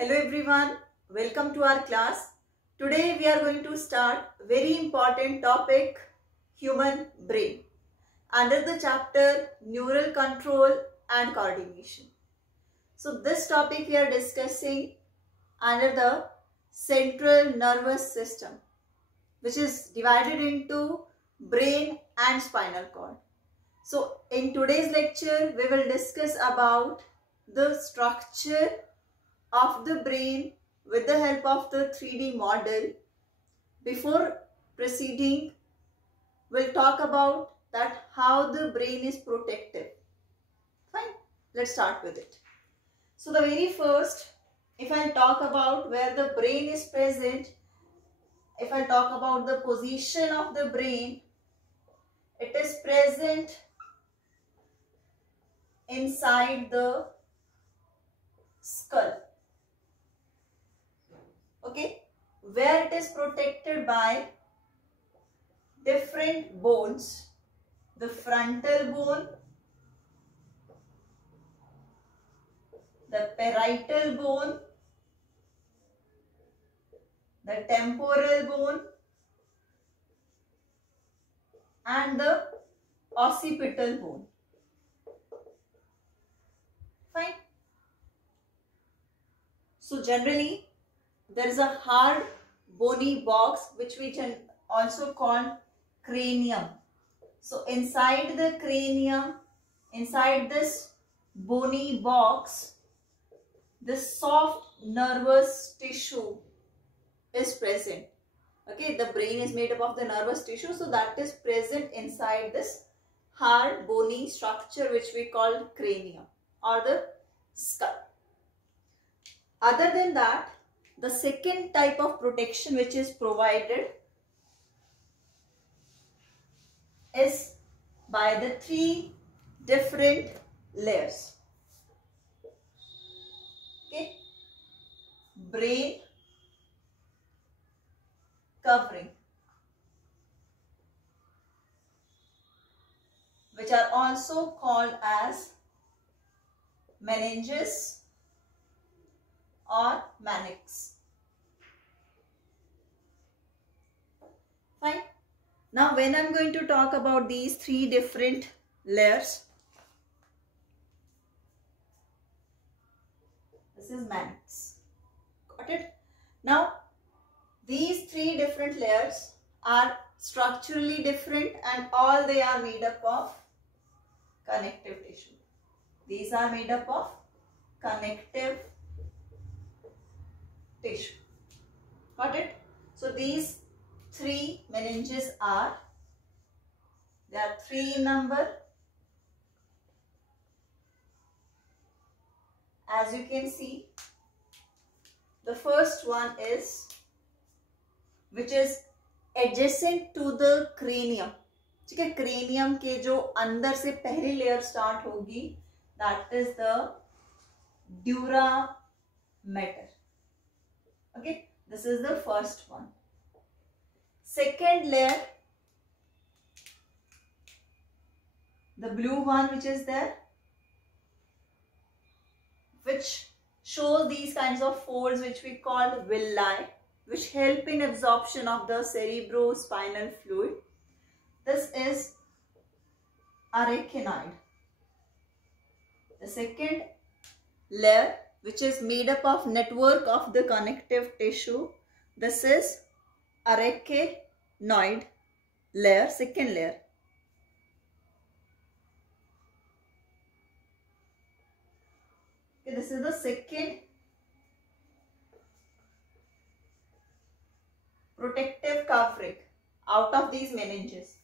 Hello everyone, welcome to our class. Today we are going to start very important topic, human brain, under the chapter neural control and coordination. So this topic we are discussing under the central nervous system, which is divided into brain and spinal cord. So in today's lecture we will discuss about the structure of the brain with the help of the 3D model. Before proceeding, we'll talk about that how the brain is protective. Fine, let's start with it. So the very first, if I talk about where the brain is present, if I talk about the position of the brain, it is present inside the skull. Okay, where it is protected by different bones, the frontal bone, the parietal bone, the temporal bone, and the occipital bone. Fine. So generally, there is a hard bony box which we can also call cranium. So inside the cranium, inside this bony box, this soft nervous tissue is present. Okay, the brain is made up of the nervous tissue, so that is present inside this hard bony structure which we call cranium or the skull. Other than that, the second type of protection which is provided is by the three different layers. Okay, brain covering, which are also called as meninges or mannix. Fine. Now when I am going to talk about these three different layers, this is mannix. Got it? Now these three different layers are structurally different and all they are made up of connective tissue. These are made up of connective tissue. Got it? So these three meninges are, there are three in number. As you can see, the first one is, which is adjacent to the cranium. ठीक है, cranium के जो अंदर से पहली layer start होगी, that is the dura mater. Okay, this is the first one. Second layer, the blue one which is there, which shows these kinds of folds which we call villi, which help in absorption of the cerebrospinal fluid. This is arachnoid. The second layer, which is made up of network of the connective tissue, this is arachnoid layer, second layer. Okay, this is the second protective covering out of these meninges.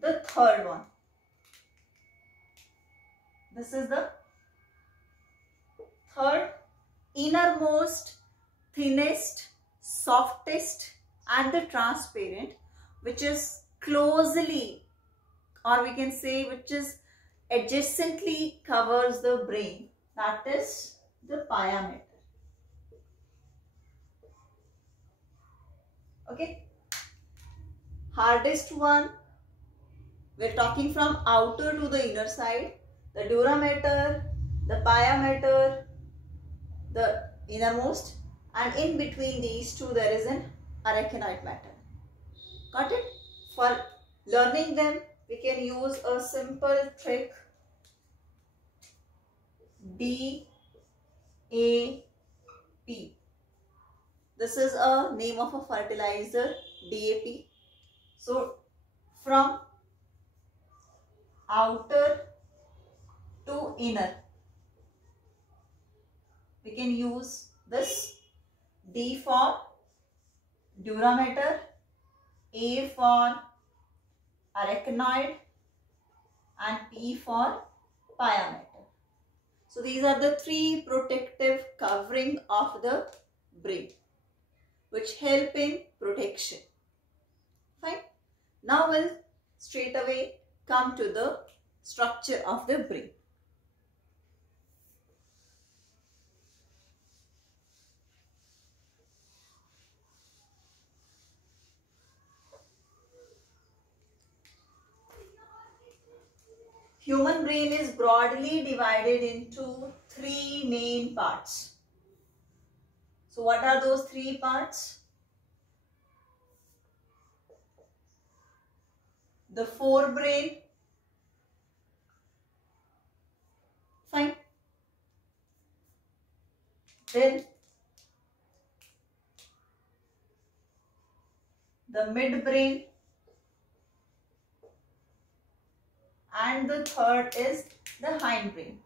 The third one, this is the third innermost, thinnest, softest and the transparent, which is closely, or we can say which is adjacently covers the brain, that is the pia mater. Okay, hardest one, we're talking from outer to the inner side, the dura mater, the pia mater, the innermost, and in between these two there is an arachnoid matter. Got it? For learning them, we can use a simple trick. DAP. This is a name of a fertilizer, DAP. So from outer to inner, we can use this. D for durameter, A for arachnoid, and P for pyometer. So these are the three protective covering of the brain which help in protection. Fine. Now we'll straight away come to the structure of the brain. Human brain is broadly divided into three main parts. So what are those three parts? The forebrain. Fine. Then the midbrain. And the third is the hindbrain.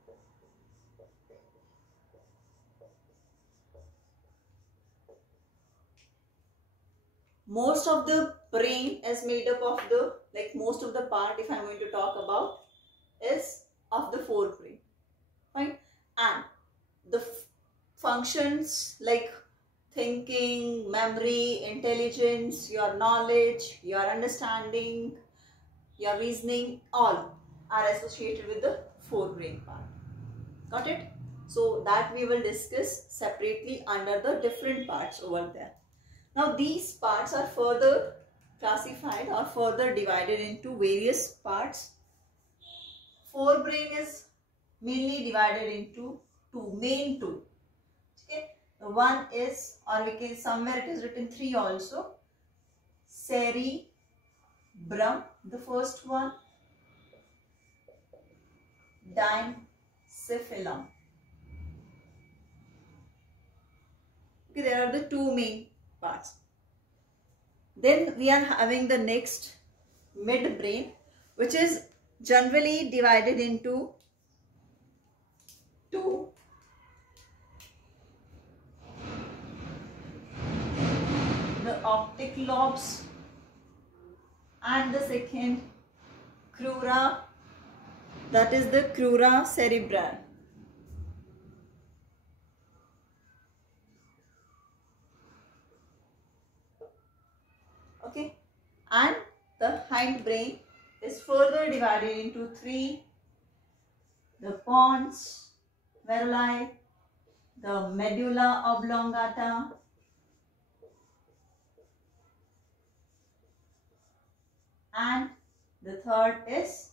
Most of the brain is made up of the, most of the part, if I am going to talk about, is of the forebrain. Right? And the functions like thinking, memory, intelligence, your knowledge, your understanding, your reasoning, all are associated with the forebrain part. Got it? So that we will discuss separately under the different parts over there. Now these parts are further classified or further divided into various parts. Forebrain is mainly divided into main two. Okay, one is, or we can, somewhere it is written three also. Cerebrum, the first one. Diencephalon. Okay, there are the two main parts. Then we are having the next midbrain, which is generally divided into two. The optic lobes and the second crura, that is the crura cerebral. Okay, and the hindbrain is further divided into three. The pons varolai, the medulla oblongata, and the third is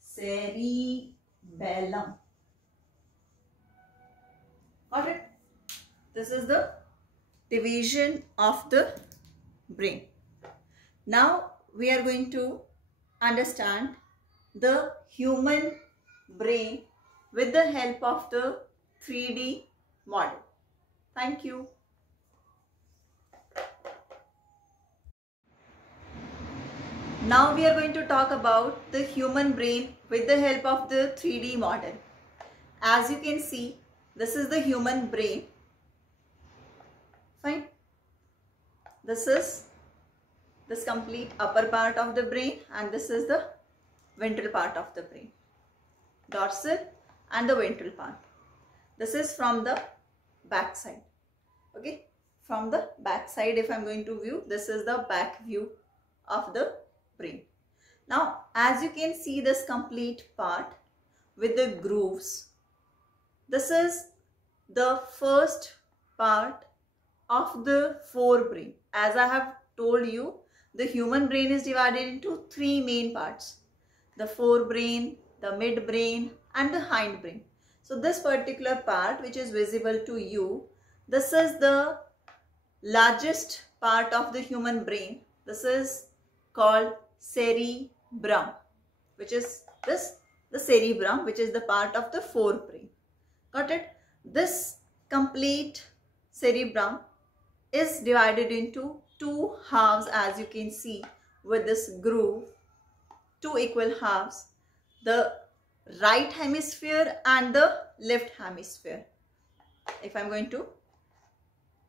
cerebellum. Got it? This is the division of the brain. Now we are going to understand the human brain with the help of the 3D model. Thank you. Now we are going to talk about the human brain with the help of the 3D model. As you can see, this is the human brain. Fine. This is this complete upper part of the brain, and this is the ventral part of the brain. Dorsal and the ventral part. This is from the back side. Okay. From the back side, if I am going to view, this is the back view of the brain. Now, as you can see this complete part with the grooves, this is the first part of the forebrain. As I have told you, the human brain is divided into three main parts. The forebrain, the midbrain, and the hindbrain. So this particular part which is visible to you, This is the largest part of the human brain. This is called cerebrum, which is the cerebrum, which is the part of the forebrain. Got it? This complete cerebrum is divided into two halves, as you can see with this groove, two equal halves, the right hemisphere and the left hemisphere. If I'm going to,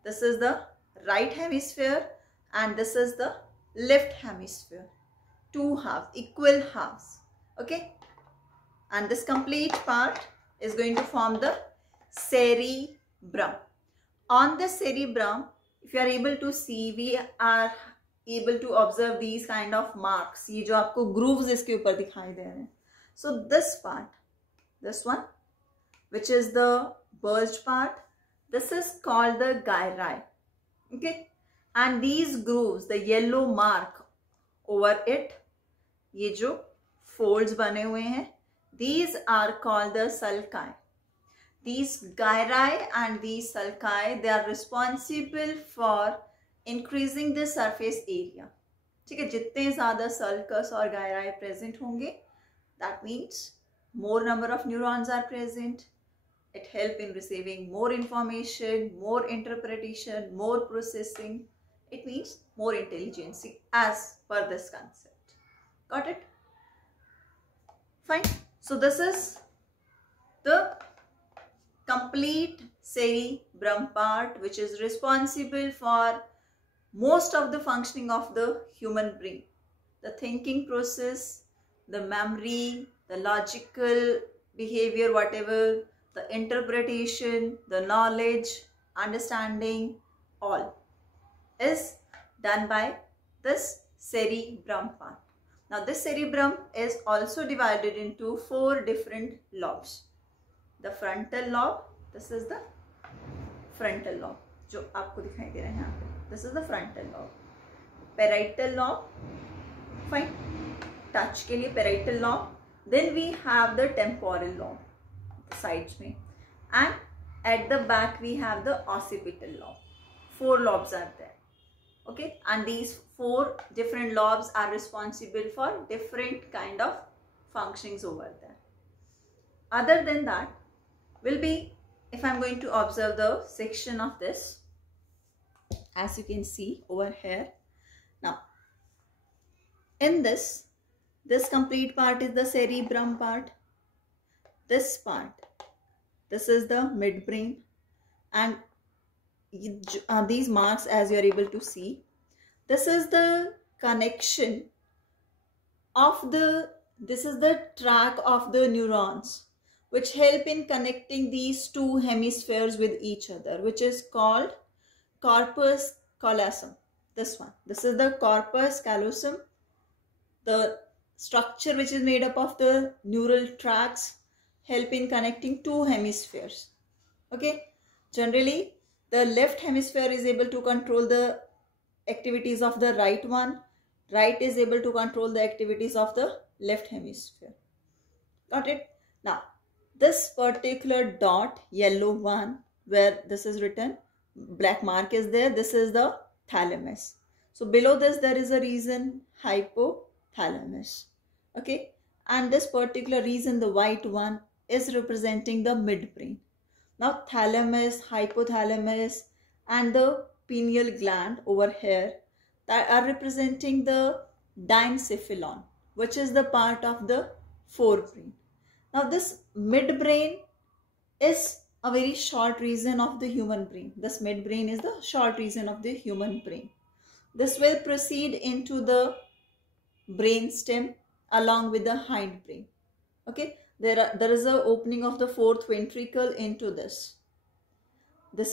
this is the right hemisphere and this is the left hemisphere, two halves, equal halves. Okay, and this complete part is going to form the cerebrum. On the cerebrum, if you are able to see, we are able to observe these kind of marks. ये जो आपको grooves इसके ऊपर दिखाई दे रहे हैं. So this part, this one, which is the bulged part, this is called the gyri. Okay, and these grooves, the yellow mark over it, ये जो folds बने हुए हैं, these are called the sulci. These gyri and these sulci, they are responsible for increasing the surface area. ठीक है, जितने ज़्यादा sulcus और gyri present होंगे, that means more number of neurons are present. It helps in receiving more information, more interpretation, more processing. It means more intelligence as per this concept. Got it? Fine. So this is the complete cerebrum part, which is responsible for most of the functioning of the human brain. The thinking process, the memory, the logical behavior, whatever, the interpretation, the knowledge, understanding, all is done by this cerebrum part. Now this cerebrum is also divided into four different lobes. The frontal lobe, this is the frontal lobe, जो आपको दिखाई दे रहा है यहाँ पे. This is the frontal lobe. Parietal lobe, fine. Touch के लिए parietal lobe. Then we have the temporal lobe, the sides में, and at the back we have the occipital lobe. Four lobes are there. Okay, and these four different lobes are responsible for different kind of functionings over there. Other than that will be, if I'm going to observe the section of this, as you can see over here. Now in this complete part is the cerebrum part. This part, this is the midbrain, and these marks, as you are able to see, this is the connection of this is the track of the neurons which help in connecting these two hemispheres with each other, which is called corpus callosum. This one, this is the corpus callosum, the structure which is made up of the neural tracts, help in connecting two hemispheres. Okay, generally the left hemisphere is able to control the activities of the right one. Right is able to control the activities of the left hemisphere. Got it? Now, this particular dot, yellow one, where this is written, black mark is there, this is the thalamus. So below this there is a region, hypothalamus. Okay, and this particular region, the white one, is representing the midbrain. Now thalamus, hypothalamus and the pineal gland over here, that are representing the diencephalon, which is the part of the forebrain. Now this midbrain is a very short region of the human brain. This midbrain is the short region of the human brain. This will proceed into the brain stem along with the hindbrain. Okay, there is a opening of the fourth ventricle into this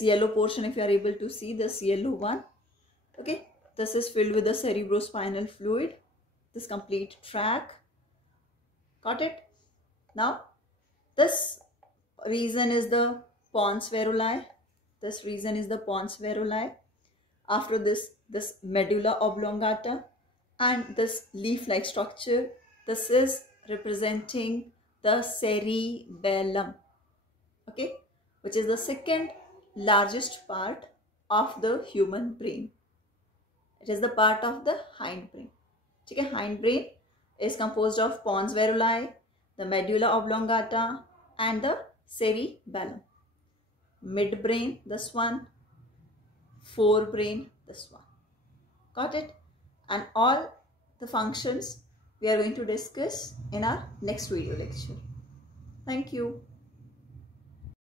yellow portion. If you are able to see this yellow one, okay, this is filled with the cerebrospinal fluid, this complete tract. Got it? Now this region is the pons varolii. This region is the pons varolii. After this medulla oblongata and this leaf-like structure, this is representing the cerebellum. Okay, which is the second largest part of the human brain. It is the part of the hindbrain. Okay, hindbrain is composed of pons varolii, the medulla oblongata, and the cerebellum. Midbrain, this one. Forebrain, this one. Got it? And all the functions we are going to discuss in our next video lecture. Thank you.